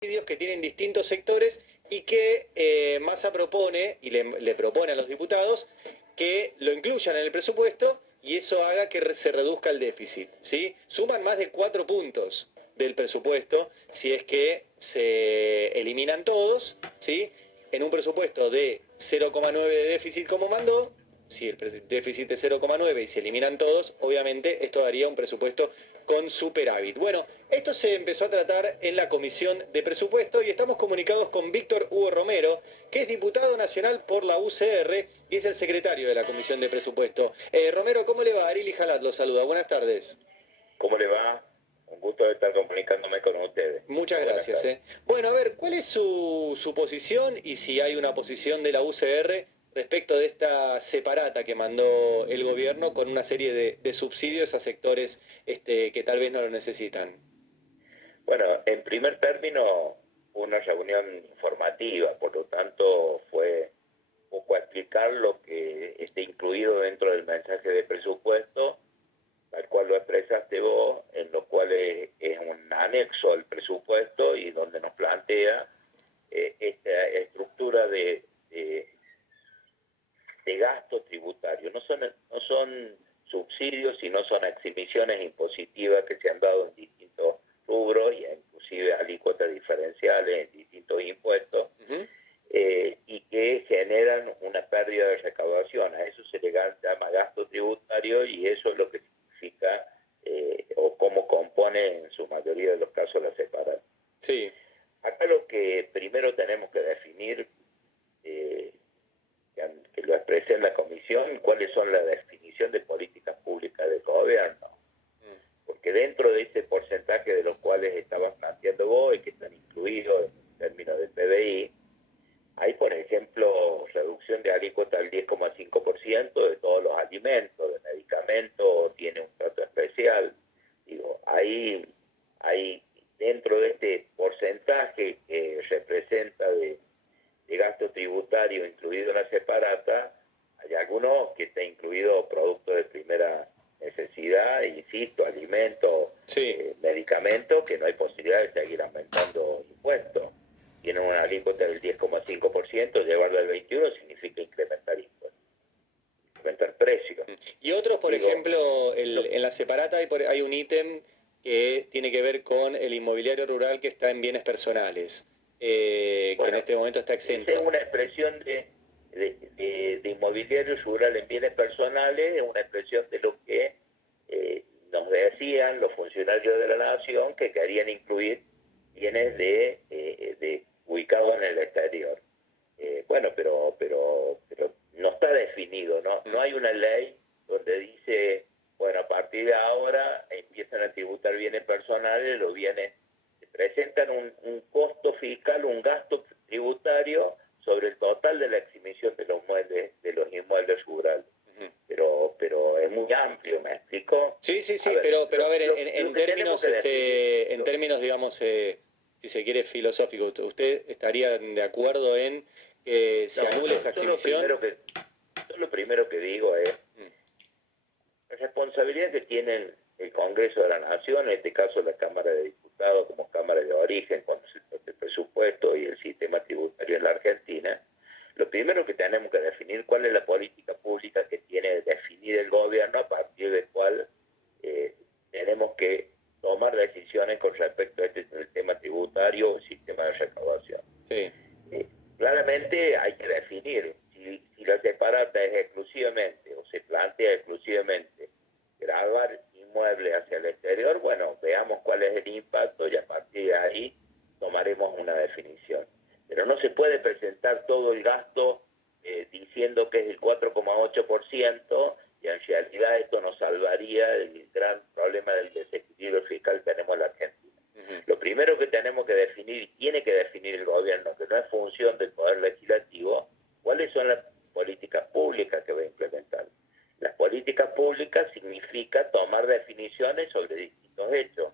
subsidios que tienen distintos sectores y que Massa propone y le propone a los diputados que lo incluyan en el presupuesto y eso haga que se reduzca el déficit, ¿sí? Suman más de 4 puntos del presupuesto si es que se eliminan todos, ¿sí? En un presupuesto de 0,9 de déficit como mandó, si el déficit es 0,9 y se eliminan todos, obviamente esto daría un presupuesto con superávit. Bueno, esto se empezó a tratar en la Comisión de Presupuesto y estamos comunicados con Víctor Hugo Romero, que es diputado nacional por la UCR y es el secretario de la Comisión de Presupuesto. Romero, ¿cómo le va? Arili Jalat lo saluda. Buenas tardes. ¿Cómo le va? Un gusto de estar comunicándome con ustedes. Muchas Muy buenas gracias. tardes. Bueno, a ver, ¿cuál es su posición y si hay una posición de la UCR respecto de esta separata que mandó el gobierno con una serie de subsidios a sectores que tal vez no lo necesitan? Bueno, en primer término, una reunión informativa, por lo tanto fue un poco a explicar lo que esté incluido dentro del mensaje de presupuesto, tal cual lo expresaste vos, en lo cual es un anexo al presupuesto y donde nos plantea esta estructura de gasto tributario. No son subsidios, sino son exhibiciones impositivas que se han dado en distintos rubros y inclusive alícuotas diferenciales en distintos impuestos, Ujú. y que generan una pérdida de recaudación. A eso se le llama gasto tributario y eso es lo que significa o cómo compone en su mayoría de los casos la separación. Sí. Acá lo que primero tenemos que definir, eh, que lo expresé en la comisión, cuáles son las definiciones de políticas públicas de gobierno. Porque dentro de ese porcentaje de los cuales estabas planteando vos y que están incluidos en términos de PBI, hay, por ejemplo, reducción de alícuota al 10,5% de todos los alimentos, de medicamentos, tiene un trato especial. Digo, hay dentro de este porcentaje que representa de gasto tributario incluido en la separata, hay algunos que está incluido productos de primera necesidad, insisto, alimentos, Sí. medicamentos, que no hay posibilidad de seguir aumentando impuestos. Tienen una alícuota del 10,5%, llevarla al 21% significa incrementar impuestos, incrementar precios. Y otros, por Digo, ejemplo, lo, en la separata hay un ítem que tiene que ver con el inmobiliario rural que está en bienes personales, que en bueno, este momento está esa es exento. una expresión de inmobiliario rural en bienes personales, es una expresión de lo que nos decían los funcionarios de la Nación que querían incluir bienes ubicados en el exterior. Bueno, pero no está definido, ¿no? Hay una ley donde dice, bueno, a partir de ahora empiezan a tributar bienes personales, los bienes presentan un costo fiscal, un gasto tributario sobre el total de la exhibición de los inmuebles rurales. Pero es muy amplio, ¿me explico? Sí, sí, A sí, ver, pero a ver, lo en que tenemos términos, que definir, en términos, digamos, si se quiere, filosóficos, ¿usted estaría de acuerdo en que se no, anule esa exhibición? yo lo primero que digo es Mm. la responsabilidad que tiene el Congreso de la Nación, en este caso la Cámara de Diputados como Cámara de Origen, cuando se trata el presupuesto y el sistema tributario en la Argentina. Lo primero que tenemos que definir cuál es la política pública que tiene que definir el gobierno, a partir de cuál eh, tenemos que tomar decisiones con respecto a el tema tributario o el sistema de recaudación. Sí. Claramente hay que definir si la separata es exclusivamente o se plantea exclusivamente grabar inmuebles hacia el exterior. Bueno, veamos cuál es el impacto y a partir de ahí tomaremos una definición. Pero no se puede presentar todo el gasto diciendo que es el 4,8% y en realidad esto nos salvaría del gran problema del desequilibrio fiscal que tenemos en la Argentina. Ujú. Lo primero que tenemos que definir, y tiene que definir el gobierno, que no es función del Poder Legislativo, cuáles son las políticas públicas que va a implementar. Las políticas públicas significa tomar definiciones sobre distintos hechos.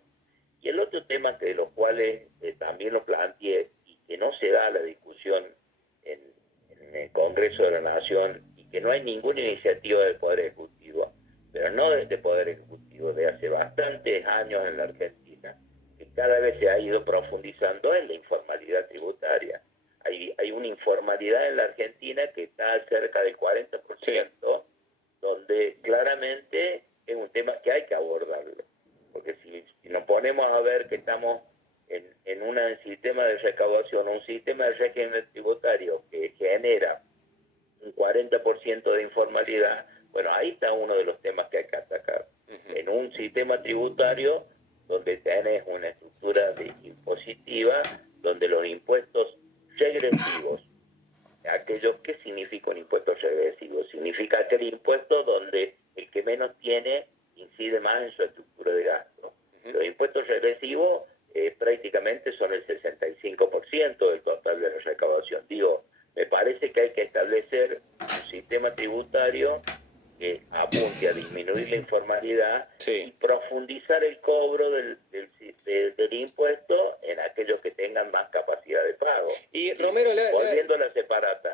Y el otro tema de los cuales también lo planteé y que no se da la discusión en, en el Congreso de la Nación y que no hay ninguna iniciativa del Poder Ejecutivo, pero no de este Poder Ejecutivo, de hace bastantes años en la Argentina, que cada vez se ha ido profundizando en la información informalidad en la Argentina, que está cerca del 40%, donde claramente es un tema que hay que abordarlo. Porque si nos ponemos a ver que estamos en un sistema de recaudación, un sistema de régimen tributario que genera un 40% de informalidad, bueno, ahí está uno de los temas que hay que atacar. En un sistema tributario donde tenés una estructura impositiva, donde los impuestos regresivos, aquellos, ¿qué significa un impuesto regresivo? Significa aquel impuesto donde el que menos tiene incide más en su estructura de gasto. Los impuestos regresivos prácticamente son el 65% del total de la recaudación. Digo, me parece que hay que establecer un sistema tributario que apunte a disminuir la informalidad y profundizar el cobro del impuesto en aquellos que tengan más capacidad de pago. Y Romero, volviendo a la separata,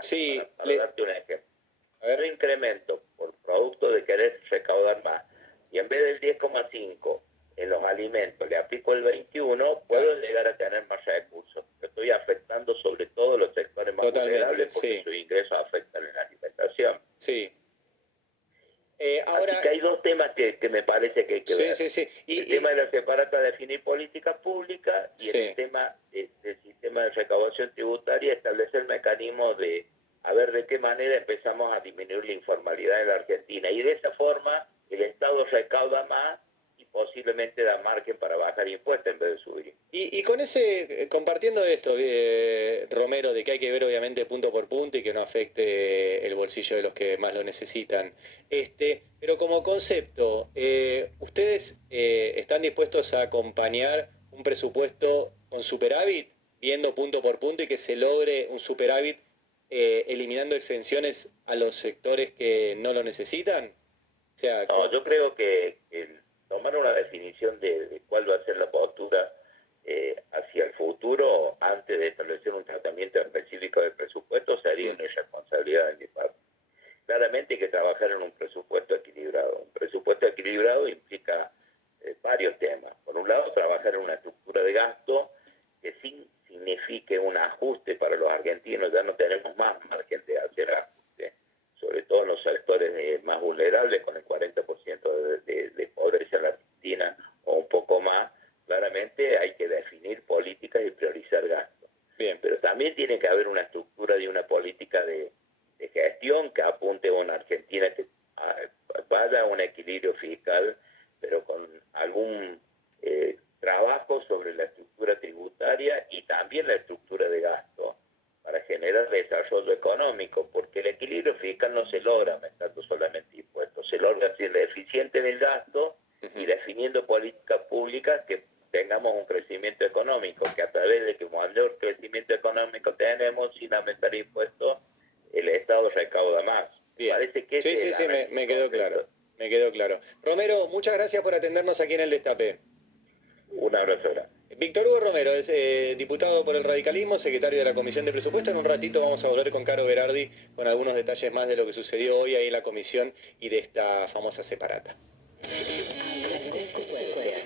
para darte un ejemplo. Yo incremento por producto de querer recaudar más, y en vez del 10,5 en los alimentos le aplico el 21, puedo llegar a tener más recursos. Lo estoy afectando sobre todo los sectores más vulnerables, porque sus ingresos afectan en la alimentación. Ahora, así que hay dos temas que me parece que hay que ver. El tema de la separata, definir políticas públicas, y el tema del sistema de recaudación tributaria, establecer mecanismos de a ver de qué manera empezamos a disminuir la informalidad en la Argentina. Y de esa forma el Estado recauda más y posiblemente da margen para bajar impuestos en vez de subir. Y con compartiendo esto, Romero, de que hay que ver obviamente punto por punto y que no afecte el bolsillo de los que más lo necesitan. Pero como concepto, ¿ustedes están dispuestos a acompañar un presupuesto con superávit, viendo punto por punto y que se logre un superávit eliminando exenciones a los sectores que no lo necesitan? O sea, no, yo creo que tomar una definición de cuál va a ser la postura hacia el futuro antes de establecer un tratamiento específico del presupuesto sería una irresponsabilidad de mi parte. Claramente hay que trabajar en un presupuesto equilibrado. Un presupuesto equilibrado implica varios temas. Por un lado, trabajar en una estructura de gasto que signifique un ajuste para los argentinos. Ya no tenemos más margen de hacer ajuste, sobre todo en los sectores más vulnerables, con el 40% de pobreza en la Argentina o un poco más. Claramente hay que definir políticas y priorizar gastos. Pero también tiene que haber una estructura de una política de gestión que apunte a una Argentina que vaya a un equilibrio fiscal, pero con algún trabajo sobre la estructura tributaria y también la estructura de gasto para generar desarrollo económico, porque el equilibrio fiscal no se logra aumentando solamente impuestos, se logra siendo eficiente en el gasto y definiendo políticas públicas que tengamos un crecimiento económico, que a través de que mayor crecimiento económico tenemos sin aumentar impuestos, el Estado recauda más. Parece que me quedó claro. Me quedó claro. Romero, muchas gracias por atendernos aquí en el Destape. Un abrazo. Víctor Hugo Romero es diputado por el radicalismo, secretario de la Comisión de Presupuesto. En un ratito vamos a volver con Caro Berardi con algunos detalles más de lo que sucedió hoy ahí en la comisión y de esta famosa separata.